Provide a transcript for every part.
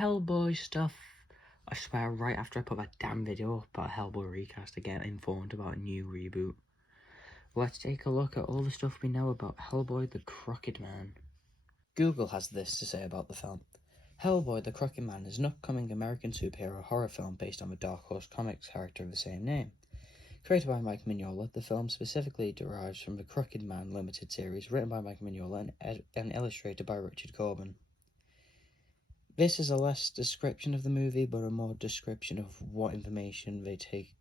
Hellboy stuff, I swear right after I put that damn video up about Hellboy recast, I get informed about a new reboot. Let's take a look at all the stuff we know about Hellboy the Crooked Man. Google has this to say about the film. Hellboy the Crooked Man is an upcoming American superhero horror film based on the Dark Horse Comics character of the same name. Created by Mike Mignola, the film specifically derives from the Crooked Man limited series written by Mike Mignola and illustrated by Richard Corbin. This is a less description of the movie, but a more description of what information they take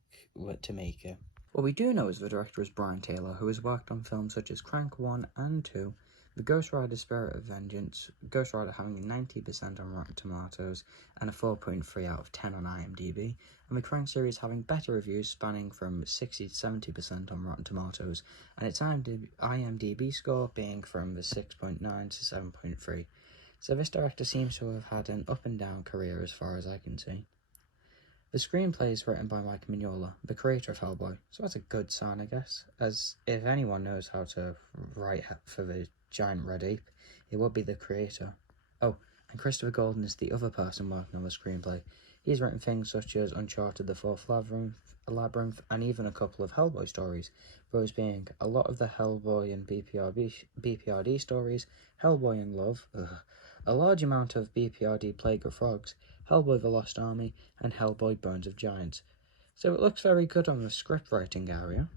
to make it. What we do know is the director is Brian Taylor, who has worked on films such as Crank 1 and 2, The Ghost Rider Spirit of Vengeance, Ghost Rider having a 90% on Rotten Tomatoes and a 4.3 out of 10 on IMDb, and the Crank series having better reviews spanning from 60 to 70% on Rotten Tomatoes, and its IMDb score being from the 6.9 to 7.3. So this director seems to have had an up and down career as far as I can see. The screenplay is written by Mike Mignola, the creator of Hellboy, so that's a good sign, I guess, as if anyone knows how to write for the giant red ape, it would be the creator. Oh, and Christopher Golden is the other person working on the screenplay. He's written things such as Uncharted The Fourth Labyrinth, and even a couple of Hellboy stories, those being a lot of the Hellboy and BPRD stories, Hellboy in Love, a large amount of BPRD Plague of Frogs, Hellboy The Lost Army, and Hellboy Bones of Giants. So it looks very good on the script writing area.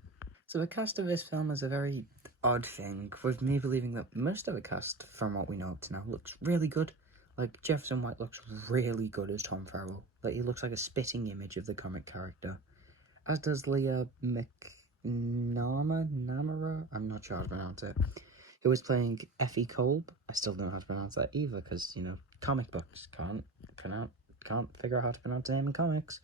So the cast of this film is a very odd thing, with me believing that most of the cast, from what we know up to now, looks really good. Like, Jefferson White looks really good as Tom Farrell. Like, he looks like a spitting image of the comic character. As does Leah McNamara, I'm not sure how to pronounce it, who was playing Effie Kolb. I still don't know how to pronounce that either, because, you know, comic books can't figure out how to pronounce the name in comics.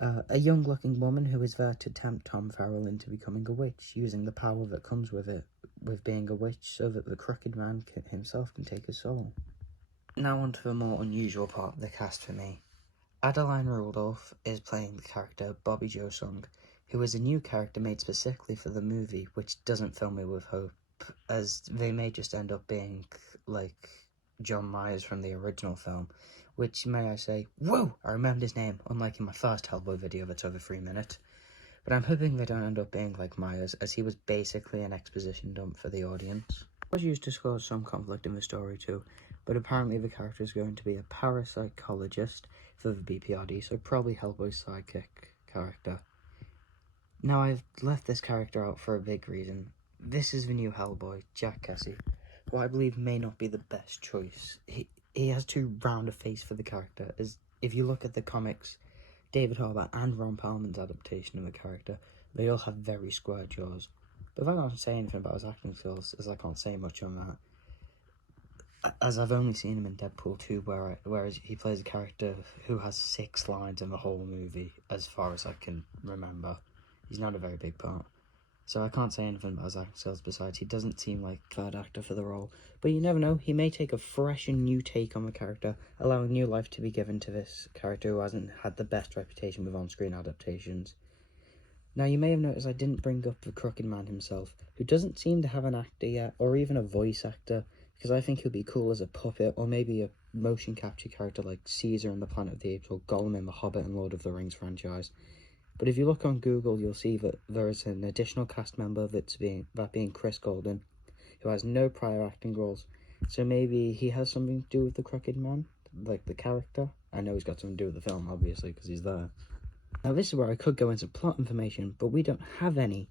A young-looking woman who is there to tempt Tom Farrell into becoming a witch, using the power that comes with it, with being a witch, so that the Crooked Man himself can take his soul. Now on to the more unusual part of the cast for me. Adeline Rudolph is playing the character Bobby Jo Sung, who is a new character made specifically for the movie, which doesn't fill me with hope, as they may just end up being like John Myers from the original film, which, may I say, whoa, I remembered his name, unlike in my first Hellboy video that's over 3 minutes. But I'm hoping they don't end up being like Myers, as he was basically an exposition dump for the audience. It was used to cause some conflict in the story too, but apparently the character is going to be a parapsychologist for the BPRD, so probably Hellboy's sidekick character. Now, I've left this character out for a big reason. This is the new Hellboy, Jack Kesey, who I believe may not be the best choice. He has too round a face for the character, as if you look at the comics, David Harbour and Ron Perlman's adaptation of the character, they all have very square jaws. But if I can't say anything about his acting skills, as I can't say much on that, as I've only seen him in Deadpool 2, whereas he plays a character who has 6 lines in the whole movie, as far as I can remember. He's not a very big part. So I can't say anything about his acting skills besides he doesn't seem like a third actor for the role. But you never know, he may take a fresh and new take on the character, allowing new life to be given to this character who hasn't had the best reputation with on-screen adaptations. Now, you may have noticed I didn't bring up the Crooked Man himself, who doesn't seem to have an actor yet, or even a voice actor, because I think he'll be cool as a puppet, or maybe a motion capture character like Caesar in the Planet of the Apes, or Gollum in the Hobbit and Lord of the Rings franchise. But if you look on Google, you'll see that there is an additional cast member, that being Chris Golden, who has no prior acting roles. So maybe he has something to do with the Crooked Man, like the character. I know he's got something to do with the film, obviously, because he's there. Now, this is where I could go into plot information, but we don't have any.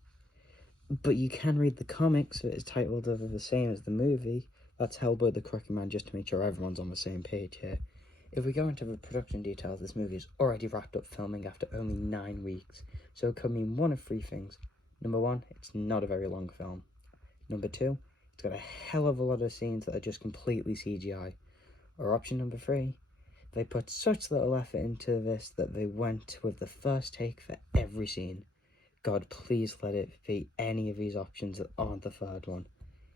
But you can read the comics, so it's titled the same as the movie. That's Hellboy the Crooked Man, just to make sure everyone's on the same page here. If we go into the production details, this movie is already wrapped up filming after only 9 weeks, so it could mean one of 3 things. Number 1, it's not a very long film. Number 2, it's got a hell of a lot of scenes that are just completely CGI. Or option number 3, they put such little effort into this that they went with the first take for every scene. God, please let it be any of these options that aren't the third one.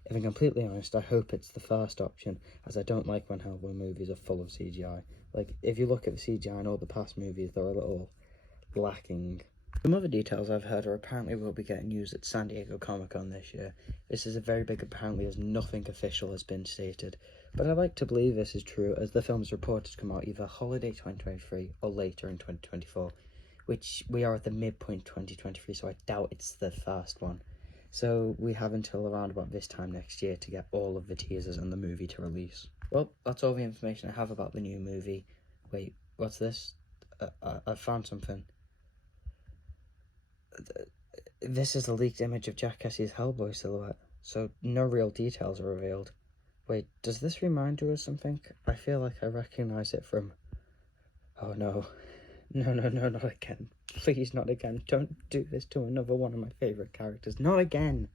If I'm completely honest, I hope it's the first option, as I don't like when Hellboy movies are full of CGI. Like, if you look at the CGI in all the past movies, they're a little lacking. Some other details I've heard are apparently will be getting used at San Diego Comic-Con this year. This is a very big apparently, as nothing official has been stated. But I like to believe this is true, as the film's reported to come out either holiday 2023 or later in 2024, which we are at the midpoint 2023, so I doubt it's the first one. So we have until around about this time next year to get all of the teasers and the movie to release. Well, that's all the information I have about the new movie. Wait, what's this? I found something. This is a leaked image of Jack Cassie's Hellboy silhouette, so no real details are revealed. Wait, does this remind you of something? I feel like I recognize it from... Oh no. No, not again. Please, not again. Don't do this to another one of my favourite characters. Not again!